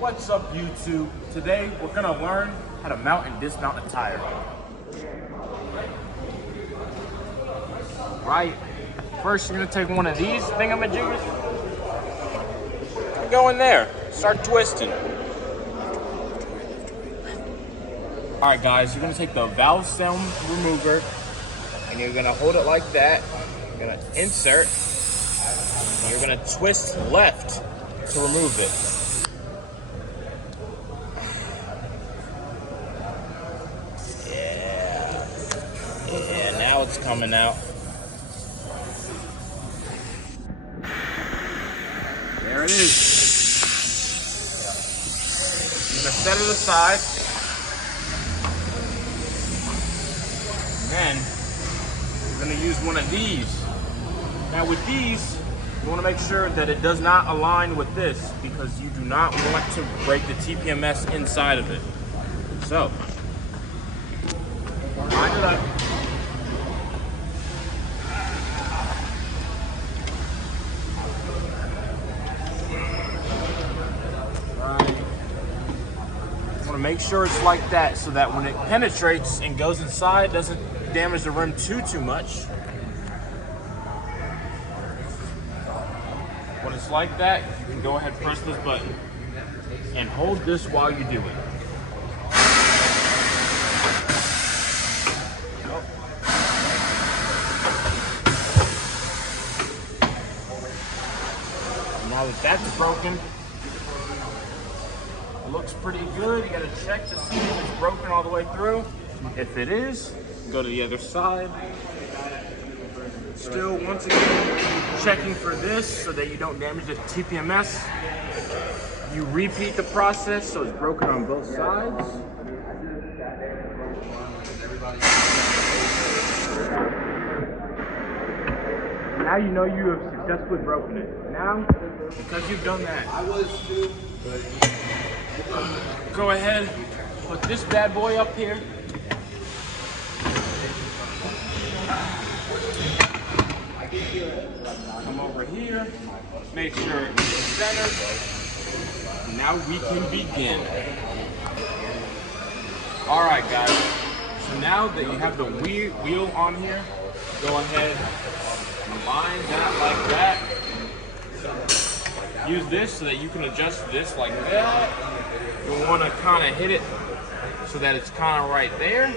What's up, YouTube? Today we're gonna learn how to mount and dismount a tire. Right. First, you're gonna take one of these thingamajiggers. Go in there. Start twisting. All right, guys. You're gonna take the valve stem remover, and you're gonna hold it like that. You're gonna insert. And you're gonna twist left to remove it. Yeah, now it's coming out. There it is. I'm gonna set it aside. And then we're gonna use one of these. Now with these, you wanna make sure that it does not align with this because you do not want to break the TPMS inside of it. So, line it up. Make sure it's like that so that when it penetrates and goes inside, it doesn't damage the rim too much. When it's like that, you can go ahead and press this button and hold this while you do it. Now that that's broken, looks pretty good. You gotta check to see if it's broken all the way through. If it is, go to the other side. Still, once again, checking for this so that you don't damage the TPMS. You repeat the process so it's broken on both sides. Now you know you have successfully broken it. Now, because you've done that, go ahead, put this bad boy up here. Come over here, make sure it's centered. Now we can begin. All right, guys. So now that you have the wheel on here, go ahead and line that like that. Use this so that you can adjust this like that. You'll want to kind of hit it so that it's kind of right there,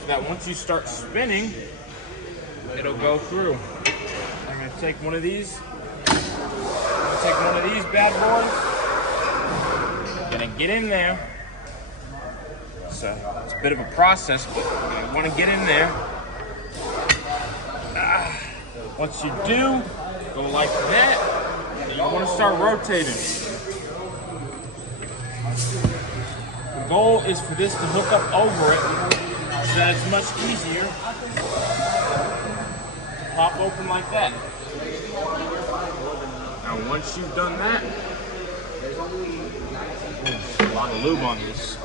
so that once you start spinning, it'll go through. I'm going to take one of these. Bad boys. Gonna get in there. So it's a bit of a process, but you want to get in there. Once you do, go like that. You want to start rotating. The goal is for this to hook up over it so that it's much easier to pop open like that. Now once you've done that, there's a lot of lube on this.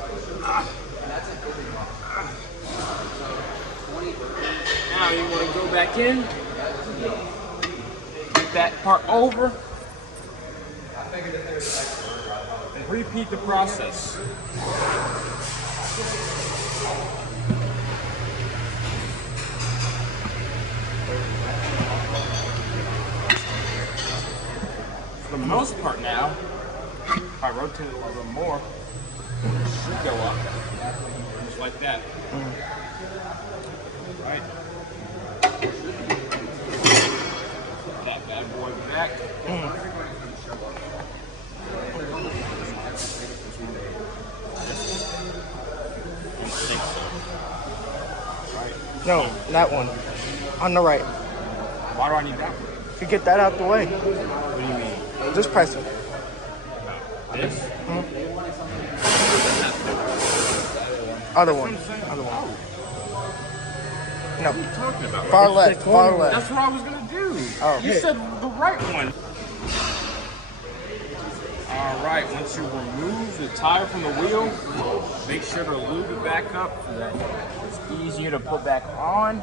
Now you want to go back in, get that part over, and repeat the process. For the most part now, if I rotate it a little bit more, it should go up, just like that. Right. Put that bad boy back. No, that one. On the right. Why do I need that one? You get that out the way. What do you mean? Just press it. This? Other one. Other one. No. What are you talking about? Far left. Far left. That's what I was going to do. Oh. You said the right one. All right, once you remove the tire from the wheel, make sure to lube it back up so that it's easier to put back on.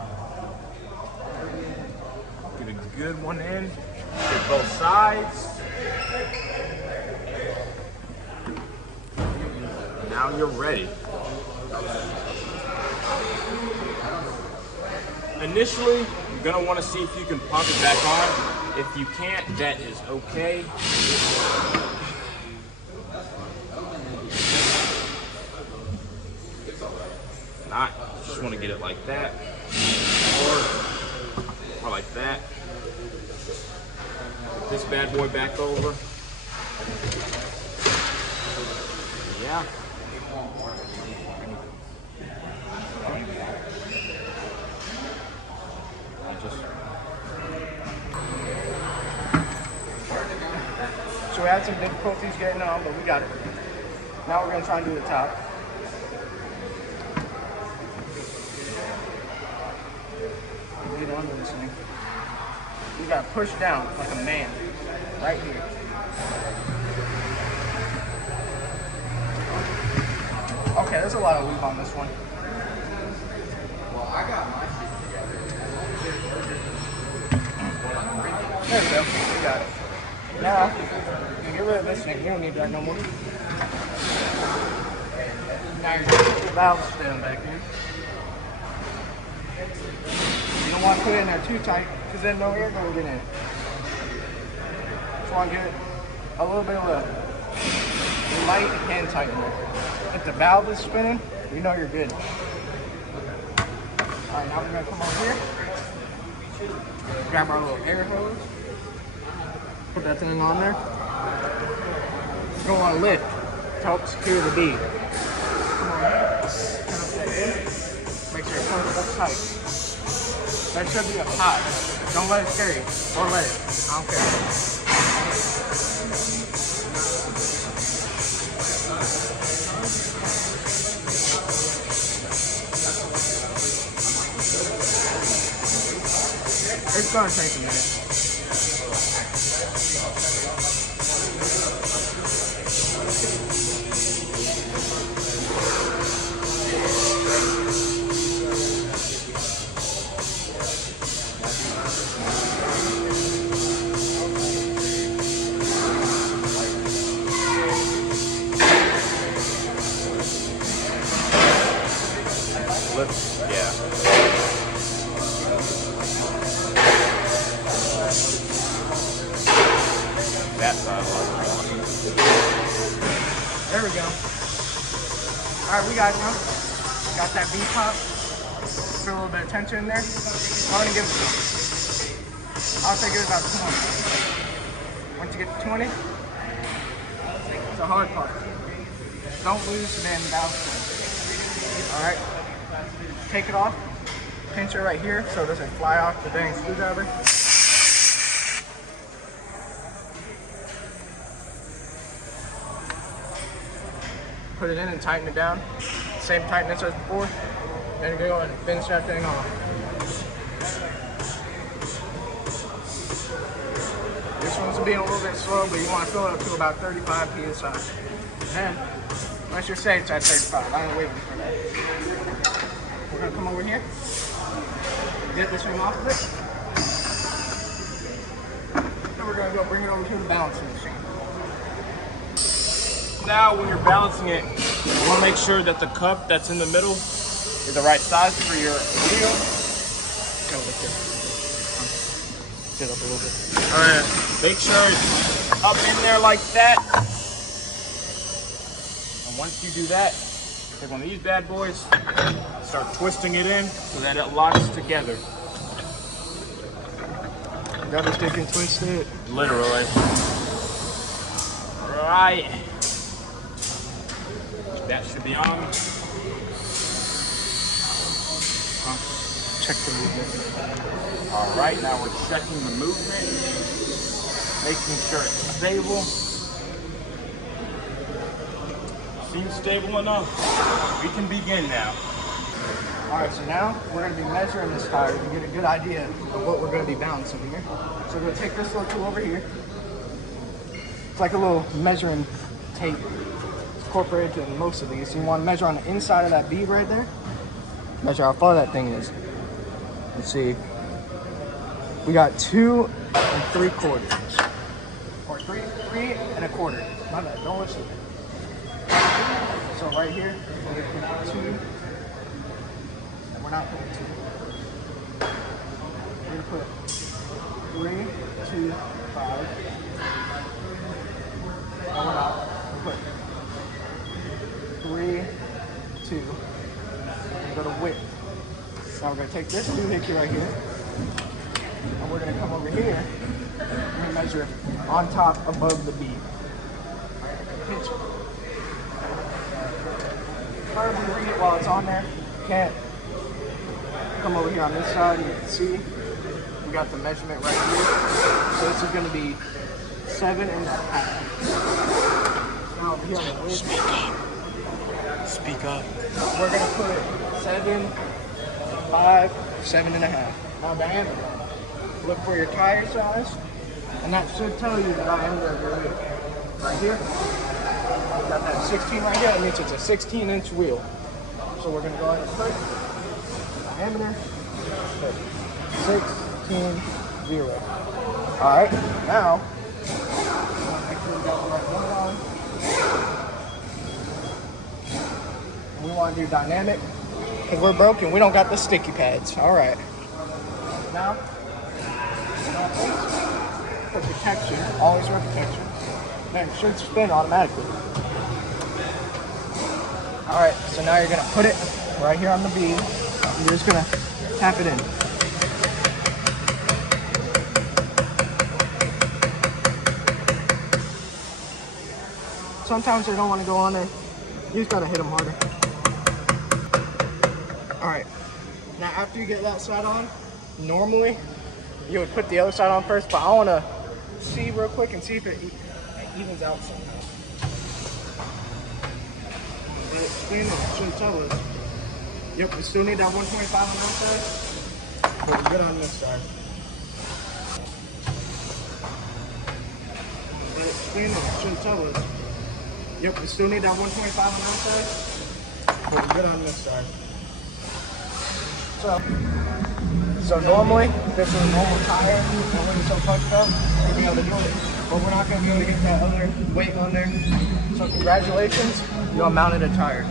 Get a good one in, get both sides. Now you're ready. Initially, you're gonna want to see if you can pump it back on. If you can't, that is okay. If not, you just want to get it like that, or like that. Put this bad boy back over. Yeah. So we had some difficulties getting on, but we got it. Now we're gonna try and do the top. Get under this thing. We gotta push down like a man, right here. Okay, there's a lot of lube on this one. Well, I got my shit together. There we go. We got it. Now, you get rid of this thing. You don't need that no more. Now you're going to put the valve stand back in. You don't want to put it in there too tight, because then no air going to get in it. Just want to give it a little bit of a light hand tighten there. If the valve is spinning, you know you're good. Alright, now we're going to come over here. Grab our little air hose. Put that thing on there. You're going to want to lift to help secure the bead. Come on here. Turn up that in. Make sure you close it up tight. That should be up high. Don't let it scare you. Or let it. I don't care. It's going to take a minute. Yeah. That side. There we go. Alright, we got it now. Got that V-pop. Feel a little bit of tension in there. I'm gonna give it to him. I'll say give it about 20. Once you get to 20, it's the hard part. Don't lose the damn valve spring. Alright. Take it off. Pinch it right here so it doesn't fly off the dang screwdriver. Put it in and tighten it down. Same tightness as before. Then you go and finish that thing off. This one's being a little bit slow, but you want to fill it up to about 35 psi. And let's just say it's at 35. I'm waiting for that. We're gonna come over here. Get this thing off of it. Then we're gonna go bring it over to the balancing machine. Now, when you're balancing it, you want to make sure that the cup that's in the middle is the right size for your wheel. Get up a little bit. Alright, make sure it's up in there like that. And once you do that, take one of these bad boys, start twisting it in so that it locks together. Grab a stick and twist it. Literally. Right. That should be on. Check the movement. All right, now we're checking the movement, making sure it's stable. Seems stable enough. We can begin now. All right, so now we're going to be measuring this tire to get a good idea of what we're going to be balancing here. So we're going to take this little tool over here. It's like a little measuring tape. It's incorporated in most of these. You want to measure on the inside of that bead right there. Measure how far that thing is. Let's see. We got 2 3/4. Or 3 3 1/4. My bad, don't listen. So right here, we're going to put 2, and we're not putting 2. We're going to put 3, 2, 5. No, we're not. We'll put 3, 2. And go to width. Now we're going to take this doohickey right here, and we're going to come over here and measure on top above the bead. Pinch it. Preferably read it while it's on there. Can't come over here on this side and you can see we got the measurement right here. So this is going to be 7.5. Now over here on the width. Speak up. Speak up. We're going to put 7, 5, 7.5. Now diameter. Look for your tire size, and that should tell you the diameter of your wheel. Right here, we got that 16 right here. That means it's a 16-inch wheel. So we're going to go ahead and put diameter, put 16, 0. All right, now, make sure we got the right one on. We want to do dynamic, because we're broken. We don't got the sticky pads. All right. Now, for protection, always wear protection. Man, it should spin automatically. All right, so now you're gonna put it right here on the bead. You're just gonna tap it in. Sometimes they don't want to go on there. You just gotta hit them harder. All right, now after you get that side on, normally you would put the other side on first, but I want to see real quick and see if it evens out somehow. Let it spin, it should tell us. Yep, we still need that 125 on that side, but we're good on this side. Let it spin, it should tell us. Yep, we still need that 125 on that side, but we're good on this side. So normally, if this was a normal tire, it wouldn't be so fucked up, we'd be able to do it. But we're not going to be able to get that other weight on there. So congratulations, you all mounted a tire.